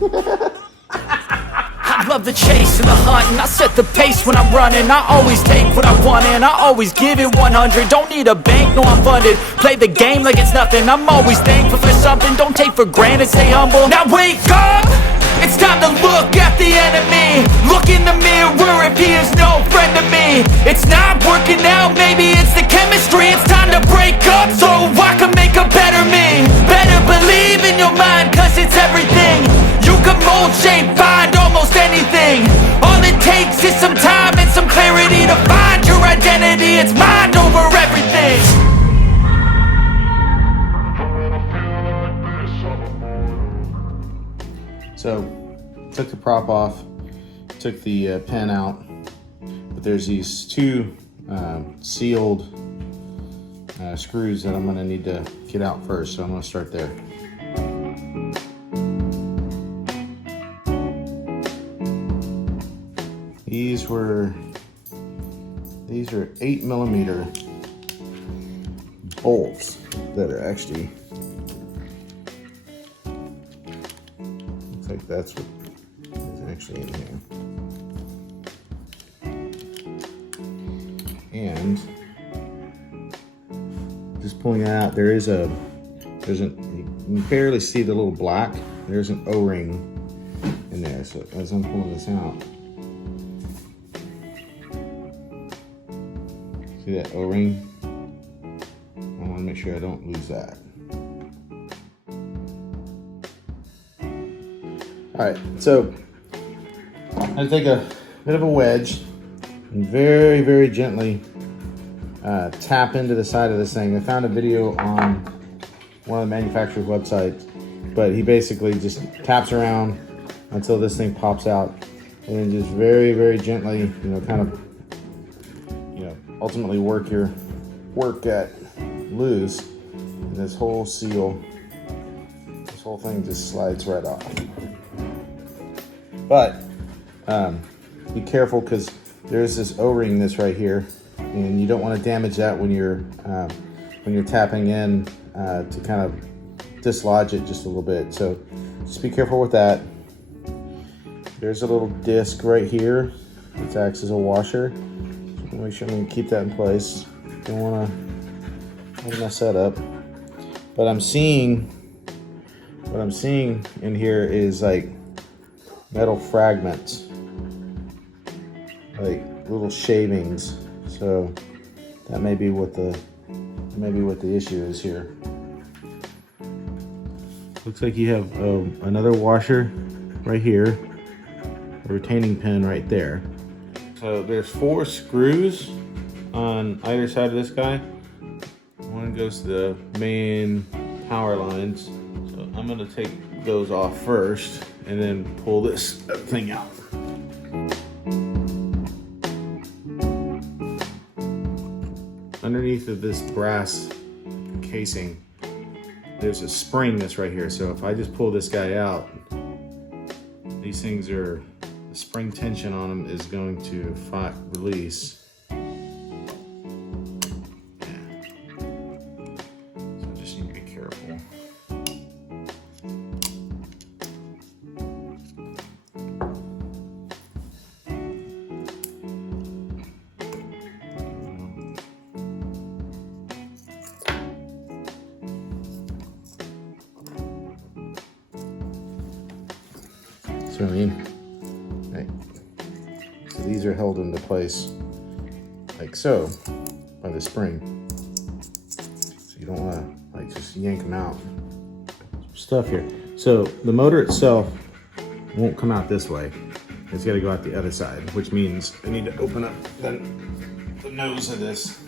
I love the chase and the hunt, and I set the pace when I'm running. I always take what I want and I always give it 100. Don't need a bank, no I'm funded. Play the game like it's nothing. I'm always thankful for something. Don't take for granted, stay humble. Now wake up! It's time to look at the enemy. Look in the mirror if he is no friend to me. It's not working out, maybe it's the chemistry. It's time to break up so I can make a better me. Better believe in your mind, cause it's everything. You can mold, shape, find almost anything. All it takes is some time and some clarity to find your identity. It's mind over everything. So, took the prop off, took the pin out, but there's these two sealed screws that I'm going to need to get out first, so I'm going to start there. These are 8mm bolts that are actually, looks like that's what is actually in here. And just pulling that out, you can barely see the little black. There's an O-ring in there. So as I'm pulling this out, see that O-ring? I want to make sure I don't lose that. All right, so I'm gonna take a bit of a wedge and very, very gently tap into the side of this thing. I found a video on one of the manufacturer's websites, but he basically just taps around until this thing pops out, and then just very, very gently, kind of, ultimately work at loose, and this whole seal, this whole thing just slides right off. But be careful, because there's this O-ring that's right here, and you don't want to damage that when you're tapping in to kind of dislodge it just a little bit. So just be careful with that. There's a little disc right here that acts as a washer. So make sure I'm going to keep that in place. Don't want to mess that up. But what I'm seeing in here is like metal fragments, like little shavings. So that may be what the issue is here. Looks like you have another washer right here, a retaining pin right there. So there's 4 screws on either side of this guy. One goes to the main power lines. So I'm gonna take those off first and then pull this thing out. Underneath of this brass casing, there's a spring that's right here. So if I just pull this guy out, the spring tension on them is going to release. Yeah. So just need to be careful. So these are held into place like so by the spring. So you don't want to just yank them out. Some stuff here. So the motor itself won't come out this way. It's got to go out the other side, which means I need to open up the nose of this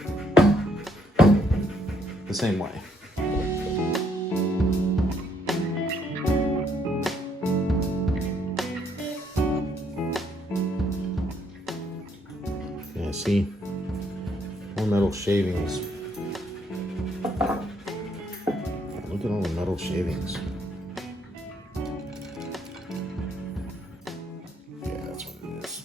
the same way. See, more metal shavings. Look at all the metal shavings. Yeah, that's what it is.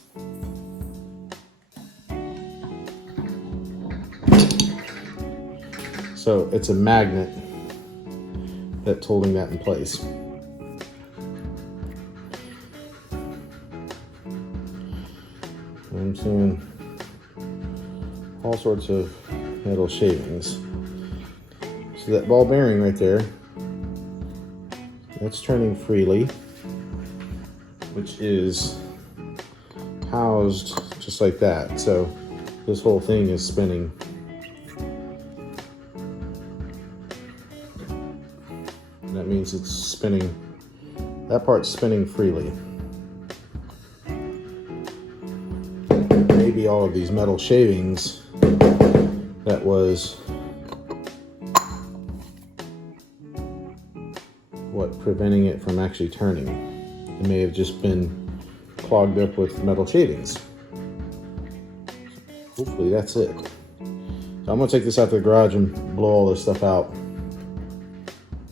So it's a magnet that's holding that in place. seeing all sorts of metal shavings. So that ball bearing right there, that's turning freely, which is housed just like that. So this whole thing is spinning. And that means it's spinning, that part's spinning freely. Maybe all of these metal shavings, that was what preventing it from actually turning. It may have just been clogged up with metal shavings. Hopefully that's it. So I'm gonna take this out to the garage and blow all this stuff out.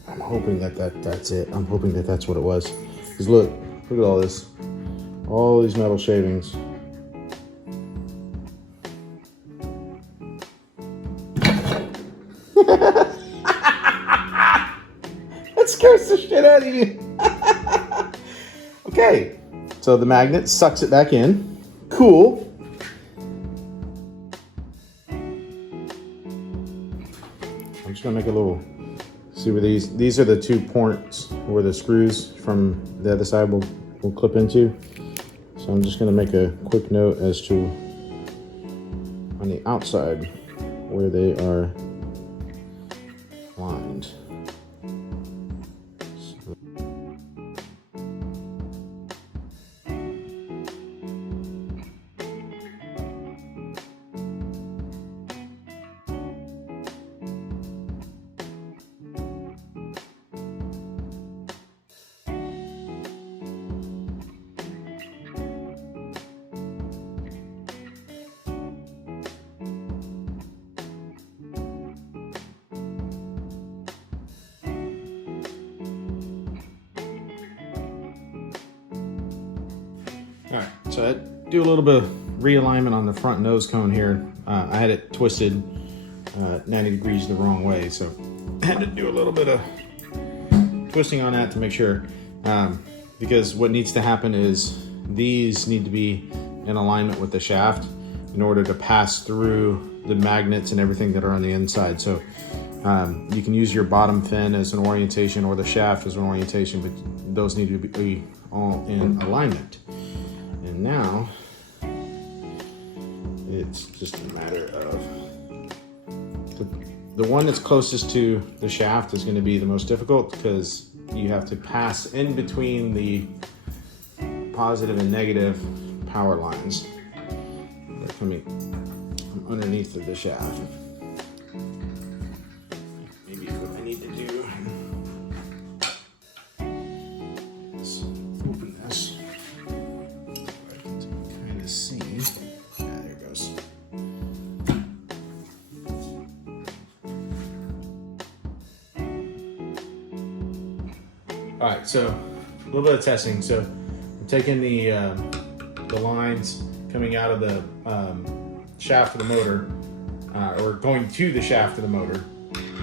I'm hoping that's it. I'm hoping that's what it was. Because look at all this. All these metal shavings. That scares the shit out of you. Okay, so the magnet sucks it back in. Cool. I'm just gonna make a little, see where these are the 2 points where the screws from the other side will clip into. So I'm just gonna make a quick note as to on the outside where they are lined. All right, so I do a little bit of realignment on the front nose cone here. I had it twisted 90 degrees the wrong way, so I had to do a little bit of twisting on that to make sure, because what needs to happen is these need to be in alignment with the shaft in order to pass through the magnets and everything that are on the inside. So you can use your bottom fin as an orientation or the shaft as an orientation, but those need to be all in alignment. And now it's just a matter of the one that's closest to the shaft is going to be the most difficult, because you have to pass in between the positive and negative power lines. They're coming from underneath of the shaft. Maybe what I need to do is open this. I can kind of see. Yeah, there it goes. All right, so a little bit of testing. So I'm taking the lines coming out of the shaft of the motor, or going to the shaft of the motor,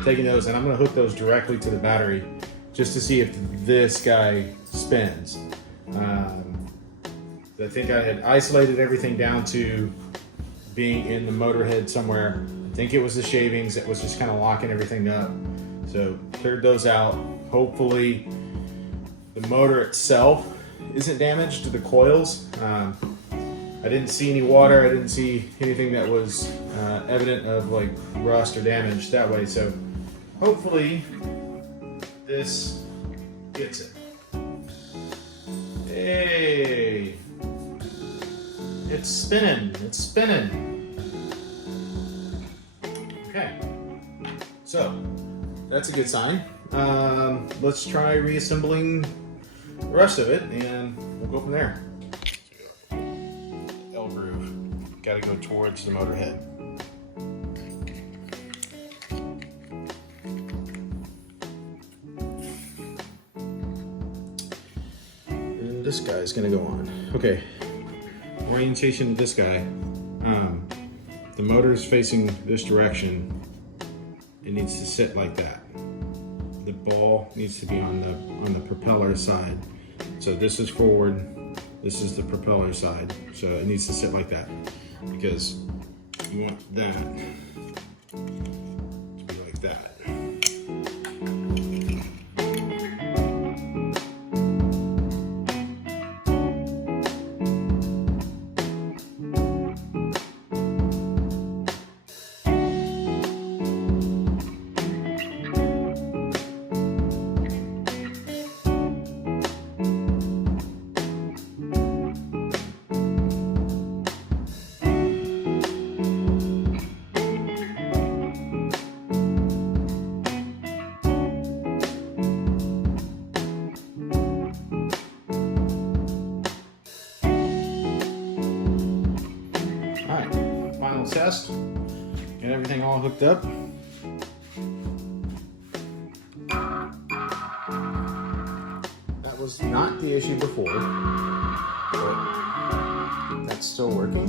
taking those, and I'm going to hook those directly to the battery just to see if this guy spins. I think I had isolated everything down to being in the motor head somewhere. I think it was the shavings that was just kind of locking everything up. So cleared those out. Hopefully the motor itself isn't damaged to the coils. I didn't see any water. I didn't see anything that was evident of like rust or damage that way. So hopefully this gets it. Hey, it's spinning. It's spinning. Okay, so that's a good sign. Let's try reassembling the rest of it, and we'll go from there. L groove, got to go towards the motor head. And this guy is going to go on. Okay, orientation of this guy. The motor is facing this direction. It needs to sit like that. The ball needs to be on the propeller side. So this is forward, This is the propeller side, so it needs to sit like that because you want that to be like that. Final test. Get everything all hooked up. That was not the issue before, but that's still working.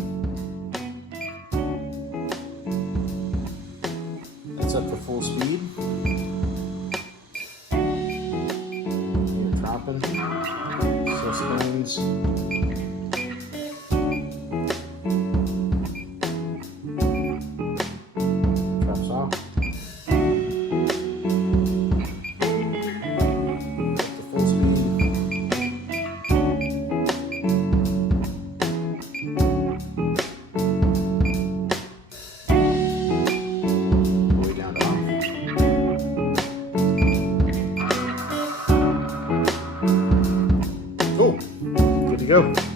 That's up to full speed. You're dropping. Still springs. Cool. Good to go.